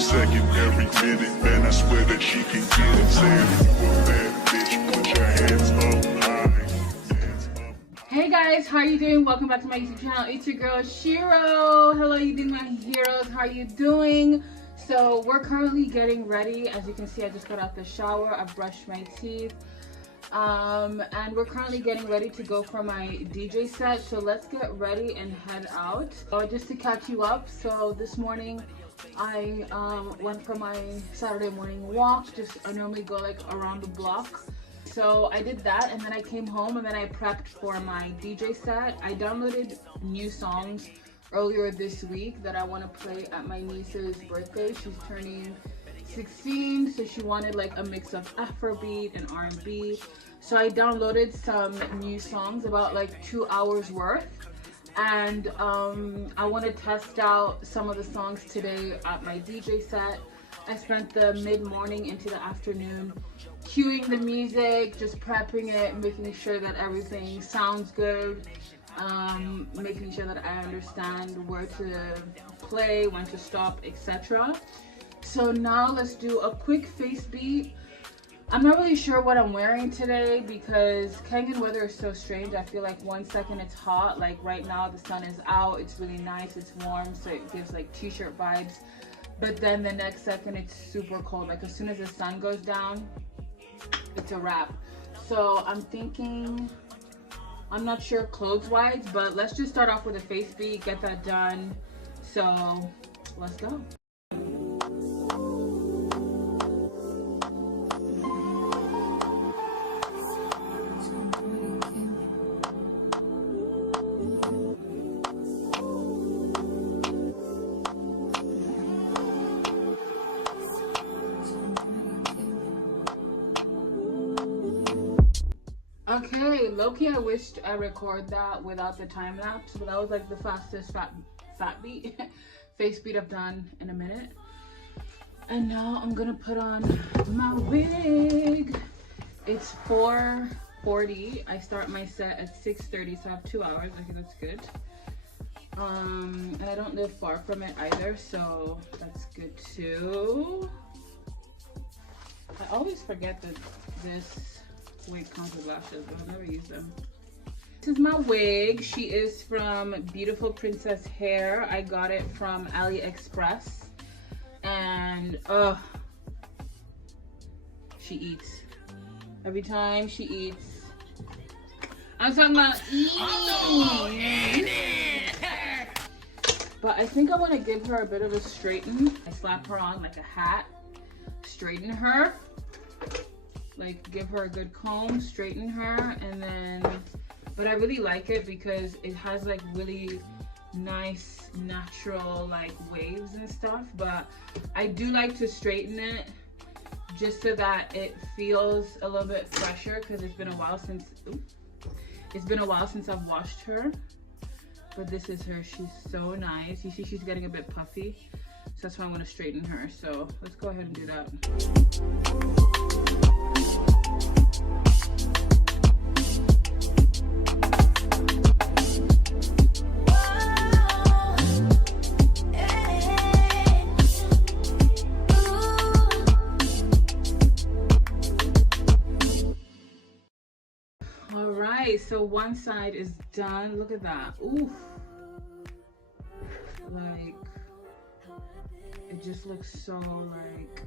every second, every minute, man, I swear that she can get it. Saying you a bad bitch, put your hands up high. Hands up. Hey guys, how are you doing? Welcome back to my YouTube channel. It's your girl Shiro. Hello, you doing my heroes? How are you doing? So we're currently getting ready. As you can see, I just got out the shower. I brushed my teeth. And we're currently getting ready to go for my DJ set. So let's get ready and head out. Just to catch you up. So this morning I went for my Saturday morning walk. I normally go like around the block. So I did that, and then I came home and then I prepped for my DJ set. I downloaded new songs earlier this week that I want to play at my niece's birthday. She's turning 16, so she wanted like a mix of Afrobeat and R&B. So I downloaded some new songs, about like 2 hours worth, and I want to test out some of the songs today at my DJ set. I spent the mid-morning into the afternoon cueing the music, just prepping it, making sure that everything sounds good, making sure that I understand where to play, when to stop, etc. So now let's do a quick face beat. I'm not really sure what I'm wearing today because Kenyan weather is so strange. I feel like 1 second it's hot, like right now the sun is out, it's really nice, it's warm, so it gives like t-shirt vibes. But then the next second it's super cold. Like as soon as the sun goes down, it's a wrap. So I'm thinking, I'm not sure clothes wise, but let's just start off with a face beat, get that done. So let's go. Okay, low-key I wished I record that without the time lapse, but that was like the fastest fat beat face beat I've done in a minute. And now I'm gonna put on my wig. It's 4:40. I start my set at 6:30, so I have 2 hours. Okay, that's good. And I don't live far from it either, so that's good too. I always forget that this wig comes with lashes, but I've never used them. This is my wig. She is from Beautiful Princess Hair. I got it from AliExpress, and she eats. Every time she eats. I'm talking about eating. But I think I want to give her a bit of a straighten. I slap her on like a hat, straighten her. Like give her a good comb, straighten her, and then, but I really like it because it has like really nice natural like waves and stuff. But I do like to straighten it just so that it feels a little bit fresher, because it's been a while since I've washed her. But this is her. She's so nice. You see she's getting a bit puffy, so that's why I want to straighten her. So let's go ahead and do that. Alright, so one side is done. Look at that. Ooh. Like, it just looks so like,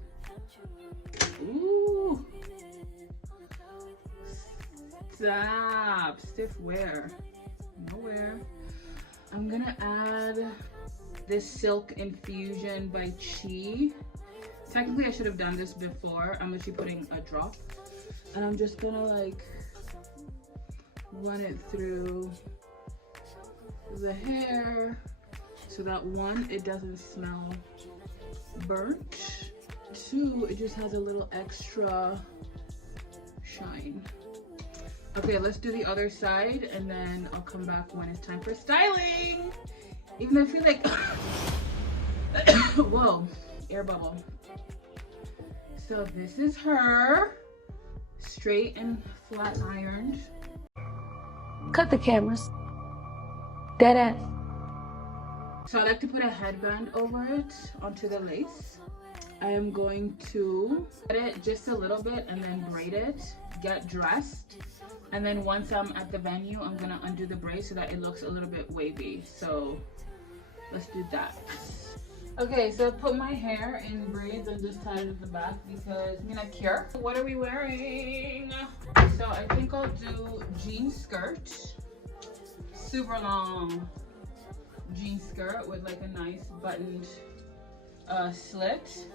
ooh. Stop. Stiff wear. Nowhere. I'm gonna add this Silk Infusion by Chi. Technically I should have done this before. I'm literally putting a drop, and I'm just gonna like run it through the hair so that 1, it doesn't smell burnt, 2, it just has a little extra shine. Okay, let's do the other side, and then I'll come back when it's time for styling. Even though I feel like whoa, air bubble. So this is her, straight and flat ironed. Cut the cameras. Dead ass. So I like to put a headband over it onto the lace. I am going to cut it just a little bit and then braid it, get dressed. And then once I'm at the venue, I'm gonna undo the braid so that it looks a little bit wavy. So let's do that. Okay, so I put my hair in braids and just tied it at the back because I'm not cure. What are we wearing? So I think I'll do jean skirt, super long jean skirt with like a nice buttoned slit.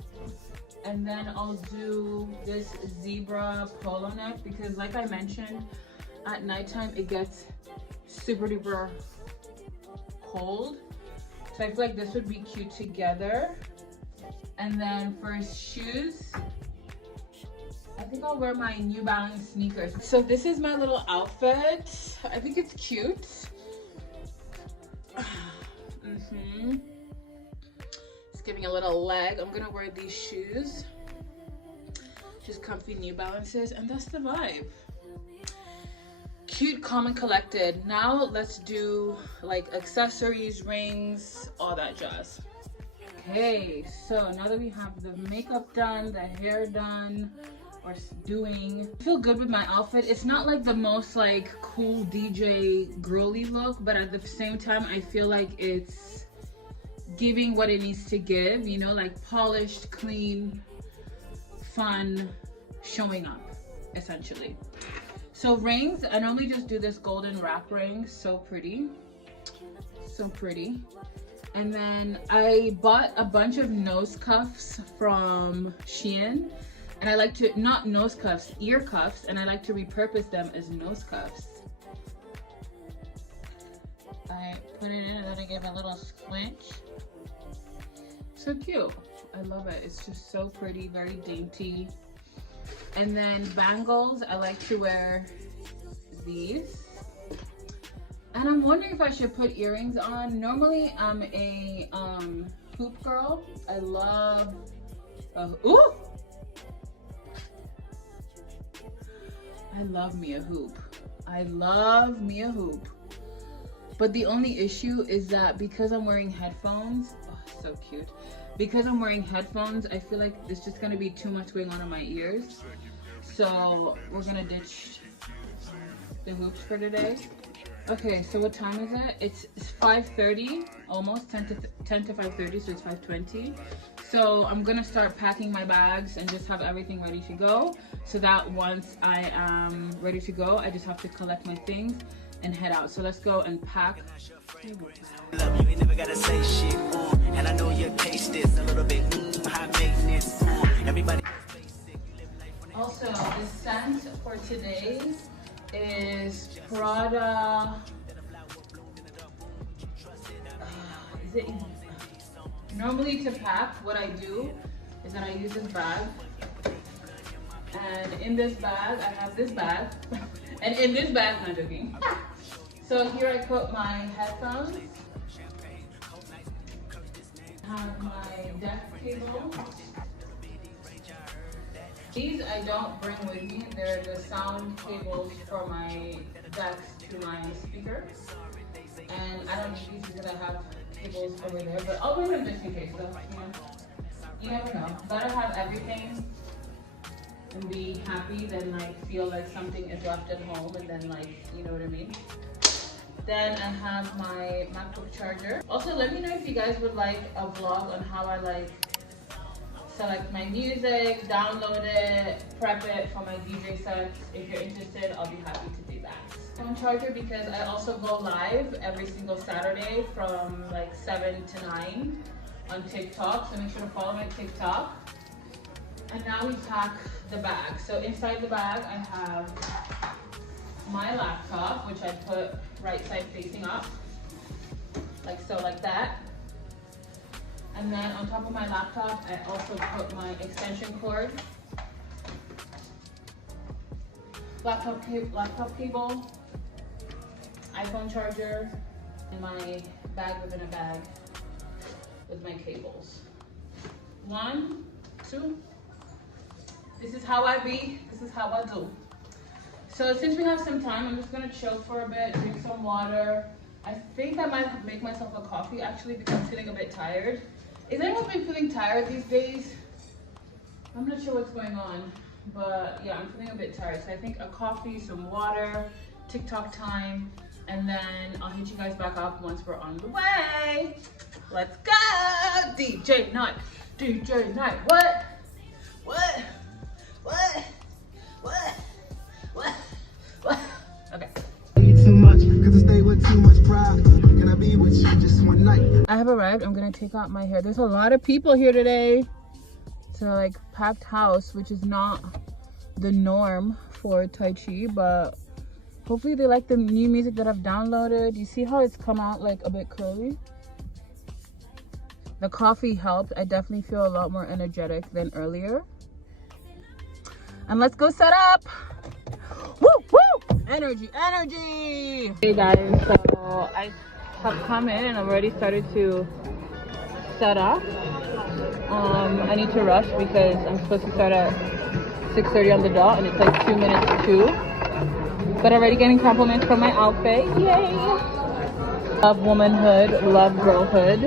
And then I'll do this zebra polo neck because like I mentioned, at nighttime it gets super duper cold. So I feel like this would be cute together. And then for shoes, I think I'll wear my New Balance sneakers. So this is my little outfit. I think it's cute. It's giving a little leg. I'm gonna wear these shoes. Just comfy New Balances, and that's the vibe. Cute, calm, and collected. Now let's do like accessories, rings, all that jazz. Okay, so now that we have the makeup done, the hair done, or doing, I feel good with my outfit. It's not like the most like cool DJ girly look, but at the same time, I feel like it's giving what it needs to give, you know, like polished, clean, fun, showing up, essentially. So rings, I normally just do this golden wrap ring. So pretty. So pretty. And then I bought a bunch of nose cuffs from Shein. And I like to, not nose cuffs, ear cuffs. And I like to repurpose them as nose cuffs. I put it in and then I give a little squinch. So cute. I love it. It's just so pretty, very dainty. And then bangles, I like to wear these. And I'm wondering if I should put earrings on. Normally I'm a hoop girl. I love ooh! I love me a hoop. I love me a hoop. But the only issue is that because I'm wearing headphones, oh, so cute. Because I'm wearing headphones, I feel like it's just gonna be too much going on in my ears. So we're gonna ditch the hoops for today. Okay, so what time is it? It's 5:30, almost 10 to 5:30, so it's 5:20. So I'm gonna start packing my bags and just have everything ready to go, so that once I am ready to go, I just have to collect my things and head out. So let's go and pack. Love you, ain't never gotta say shit, and I know your taste is a little bit high maintenance. Everybody. Also, the scent for today is Prada. Is it normally to pack? What I do is that I use this bag, and in this bag I have this bag, and in this bag, I'm not joking. So here I put my headphones. I have my desk cable. These I don't bring with me. They're the sound cables for my desk to my speaker. And I don't need these because I have cables over there, but I'll bring them just in case though. You never know. Better have everything and be happy than like feel like something is left at home and then like, you know what I mean? Then I have my MacBook charger. Also, let me know if you guys would like a vlog on how I like select my music, download it, prep it for my DJ sets. If you're interested, I'll be happy to do that. Phone charger because I also go live every single Saturday from like 7 to 9 on TikTok, so make sure to follow my TikTok. And now we pack the bag. So inside the bag I have my laptop, which I put right side facing up, like so, like that. And then on top of my laptop, I also put my extension cord, laptop cable, iPhone charger, and my bag within a bag with my cables. 1, 2. This is how I be, this is how I do. So since we have some time, I'm just gonna chill for a bit, drink some water. I think I might make myself a coffee actually because I'm feeling a bit tired. Is anyone been feeling tired these days? I'm not sure what's going on, but yeah, I'm feeling a bit tired. So I think a coffee, some water, TikTok time, and then I'll hit you guys back up once we're on the way. Let's go! DJ night, DJ night. What? What? What? What? What? What? Okay. Too much, cause I stay with too much pride. Can I be with you just one night? I have arrived. I'm gonna take out my hair. There's a lot of people here today. It's a like packed house, which is not the norm for Tai Chi, but hopefully they like the new music that I've downloaded. You see how it's come out like a bit curly? The coffee helped. I definitely feel a lot more energetic than earlier. And let's go set up. Woo, woo! Energy, energy! Hey guys, so I have come in and I've already started to set up. I need to rush because I'm supposed to start at 6:30 on the dot and it's like 2 minutes to 2. But already getting compliments from my outfit. Yay! Love womanhood, love girlhood.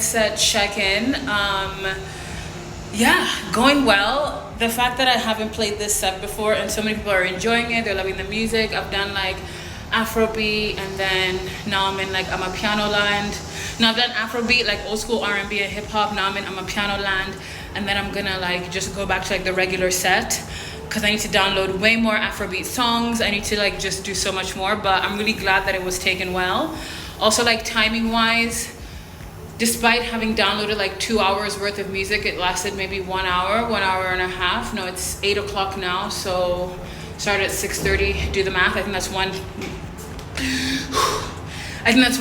Set check-in. Yeah, going well. The fact that I haven't played this set before and so many people are enjoying it, they're loving the music. I've done like Afrobeat and then now I'm in like I'm a piano land. Now I've done Afrobeat, like old school R&B and hip hop. Now I'm a piano land, and then I'm gonna like just go back to like the regular set because I need to download way more Afrobeat songs. I need to like just do so much more, but I'm really glad that it was taken well. Also like timing wise, despite having downloaded like 2 hours worth of music, it lasted maybe 1 hour, 1 hour and a half. No, it's 8 o'clock now, so started at 6:30. Do the math. I think that's 1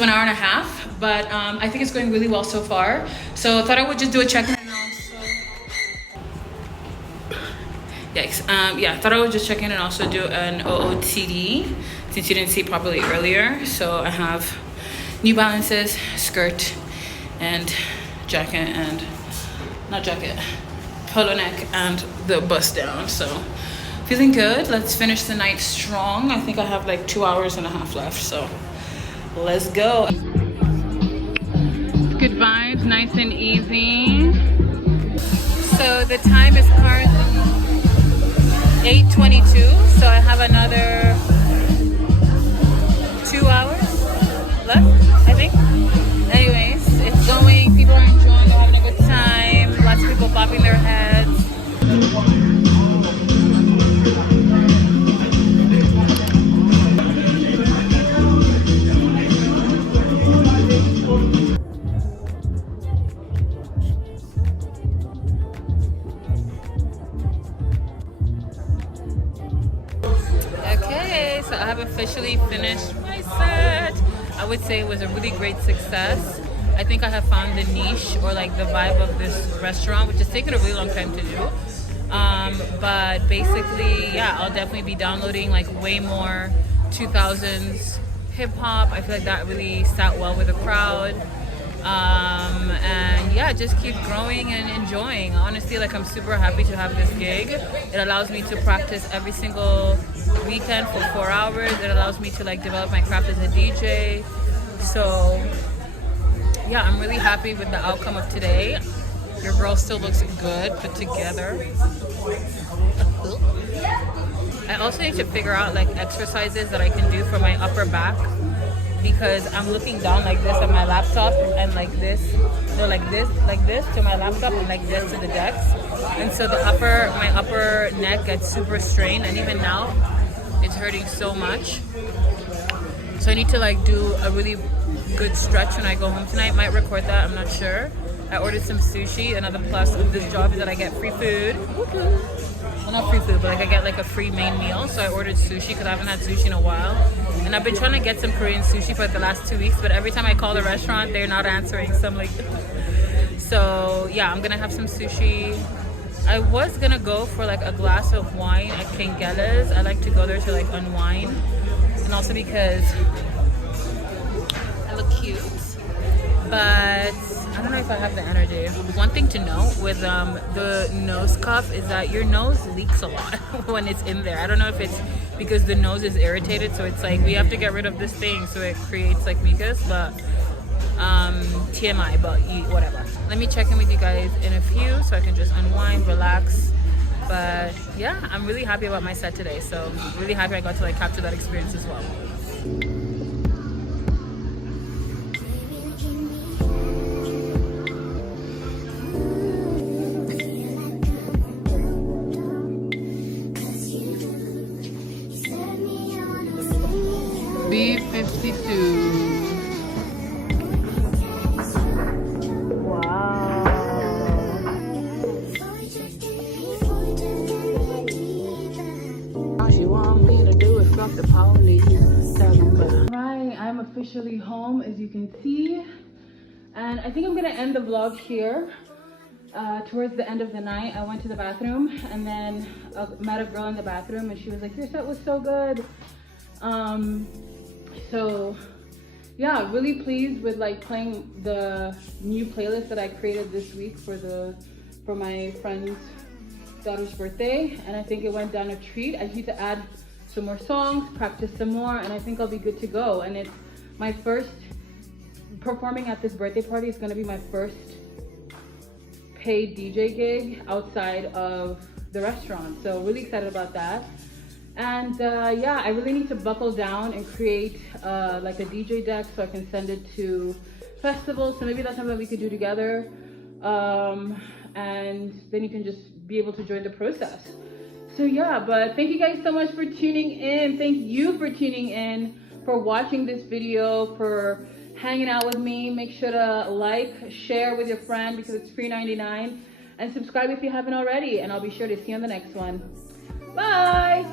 hour and a half. But I think it's going really well so far. So I thought I would just do a check-in and also. Yikes. Yeah, I thought I would just check in and also do an OOTD since you didn't see it properly earlier. So I have New Balances, skirt, and jacket, and not jacket, polo neck, and the bust down. So feeling good. Let's finish the night strong. I think I have like 2 hours and a half left, so let's go. Good vibes, nice and easy. So the time is currently 8:22, so I have another 2 hours left, I think. Anyways, it's going, people are enjoying, they're having a good time, lots of people bopping their heads. Okay, so I have officially finished my set. I would say it was a really great success. I think I have found the niche or like the vibe of this restaurant, which has taken a really long time to do. But basically, yeah, I'll definitely be downloading like way more 2000s hip hop. I feel like that really sat well with the crowd. And yeah, just keep growing and enjoying. Honestly, like I'm super happy to have this gig. It allows me to practice every single weekend for 4 hours. It allows me to like develop my craft as a DJ. So yeah, I'm really happy with the outcome of today. Your girl still looks good, put together. I also need to figure out like exercises that I can do for my upper back, because I'm looking down like this on my laptop and like this, no, like this to my laptop and like this to the decks. And so my upper neck gets super strained, and even now it's hurting so much. So I need to like do a really good stretch when I go home tonight. Might record that, I'm not sure. I ordered some sushi. Another plus of this job is that I get free food. Well, not free food, but like I get like a free main meal. So I ordered sushi because I haven't had sushi in a while. And I've been trying to get some Korean sushi for like the last 2 weeks, but every time I call the restaurant, they're not answering. So I'm like, So yeah, I'm gonna have some sushi. I was gonna go for like a glass of wine at Kengela's. I like to go there to like unwind, and also because I look cute. But I don't know if I have the energy. One thing to note with the nose cuff is that your nose leaks a lot when it's in there. I don't know if it's because the nose is irritated, so it's like we have to get rid of this thing so it creates like mucus, but TMI, but whatever. Let me check in with you guys in a few so I can just unwind, relax. But yeah, I'm really happy about my set today, so I'm really happy I got to like capture that experience as well. B52. Wow. All she want me to do is fuck the police. Alright, I'm officially home as you can see. And I think I'm gonna end the vlog here. Towards the end of the night, I went to the bathroom and then met a girl in the bathroom and she was like, your set was so good. So yeah, really pleased with like playing the new playlist that I created this week for my friend's daughter's birthday, and I think it went down a treat. I need to add some more songs, practice some more, and I think I'll be good to go. And it's my first performing at this birthday party. It's gonna be my first paid DJ gig outside of the restaurant, so really excited about that. And yeah, I really need to buckle down and create like a DJ deck so I can send it to festivals. So maybe that's something we could do together. And then you can just be able to join the process. So yeah, but thank you guys so much for tuning in. Thank you for tuning in, for watching this video, for hanging out with me. Make sure to like, share with your friend because it's free 99, and subscribe if you haven't already. And I'll be sure to see you on the next one. Bye.